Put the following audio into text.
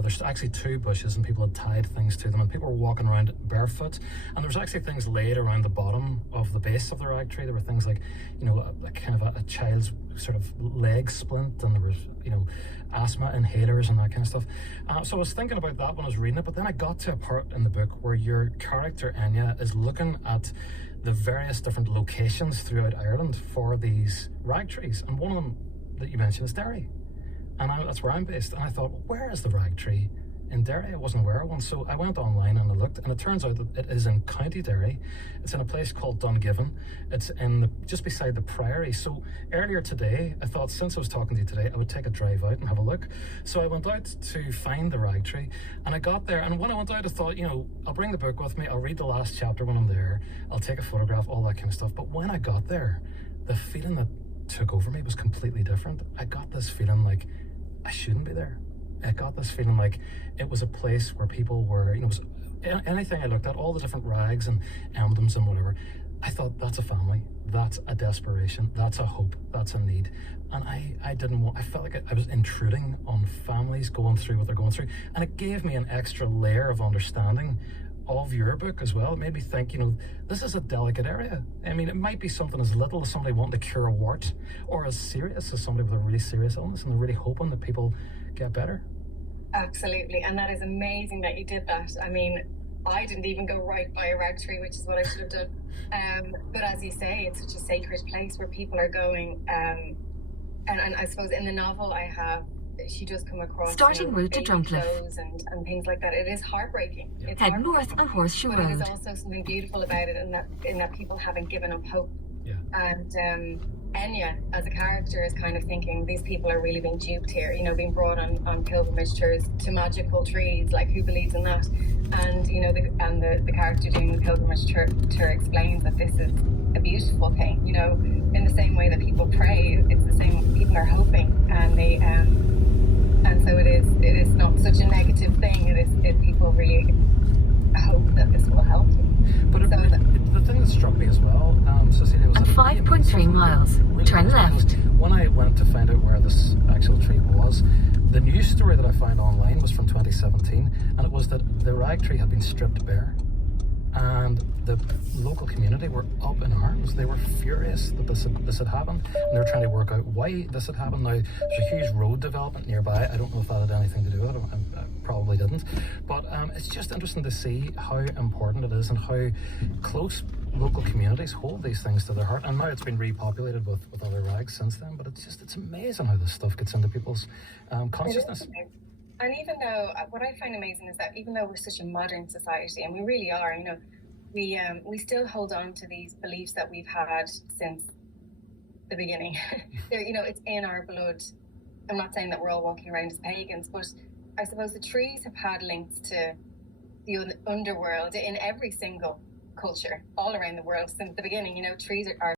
there's actually two bushes and people had tied things to them and people were walking around barefoot, and there was actually things laid around the bottom of the base of the rag tree. There were things like, you know, a kind of a child's sort of leg splint, and there was, you know, asthma inhalers and that kind of stuff. So I was thinking about that when I was reading it, but then I got to a part in the book where your character Enya is looking at the various different locations throughout Ireland for these rag trees, and one of them that you mentioned is Derry. And that's where I'm based. And I thought, well, where is the rag tree in Derry? I wasn't aware of one. So I went online and I looked, and it turns out that it is in County Derry. It's in a place called Dungiven. It's in just beside the Priory. So earlier today, I thought, since I was talking to you today, I would take a drive out and have a look. So I went out to find the rag tree, and I got there. And when I went out, I thought, you know, I'll bring the book with me. I'll read the last chapter when I'm there. I'll take a photograph, all that kind of stuff. But when I got there, the feeling that took over me was completely different. I got this feeling like I shouldn't be there. I got this feeling like it was a place where people were, you know, it was anything I looked at, all the different rags and emblems and whatever, I thought, that's a family, that's a desperation, that's a hope, that's a need. And I didn't want, I felt like I was intruding on families going through what they're going through. And it gave me an extra layer of understanding of your book as well. It made me think, you know, this is a delicate area. I mean, it might be something as little as somebody wanting to cure a wart, or as serious as somebody with a really serious illness, and they're really hoping that people get better. Absolutely, and that is amazing that you did that. I mean, I didn't even go right by a rag tree, which is what I should have done. But as you say, it's such a sacred place where people are going. And I suppose in the novel she does come across starting route to Drumcliff and things like that. It is heartbreaking. Yeah. It's head north on Horseshoe Road. Road. But it is also something beautiful about it, in that people haven't given up hope. Yeah. And Enya, as a character, is kind of thinking these people are really being duped here, you know, being brought on pilgrimage tours to magical trees. Like, who believes in that? And, you know, the character doing the pilgrimage tour explains that this is a beautiful thing, you know, in the same way that people pray. It's the same, people are hoping, and they and so it is not such a negative thing. People really hope that this will help them. But the thing that struck me as well, Cecilia, was at that 5.3 miles, really turn left. When I went to find out where this actual tree was, the news story that I found online was from 2017, and it was that the rag tree had been stripped bare. And the local community were up in arms. They were furious that this had happened, and they were trying to work out why this had happened. Now, there's a huge road development nearby. I don't know if that had anything to do with it. I probably didn't. But it's just interesting to see how important it is and how close local communities hold these things to their heart. And now it's been repopulated with other rags since then. But it's amazing how this stuff gets into people's consciousness. And even though, what I find amazing is that even though we're such a modern society, and we really are, you know, we still hold on to these beliefs that we've had since the beginning. You know, it's in our blood. I'm not saying that we're all walking around as pagans, but I suppose the trees have had links to the underworld in every single culture all around the world since the beginning. You know, trees are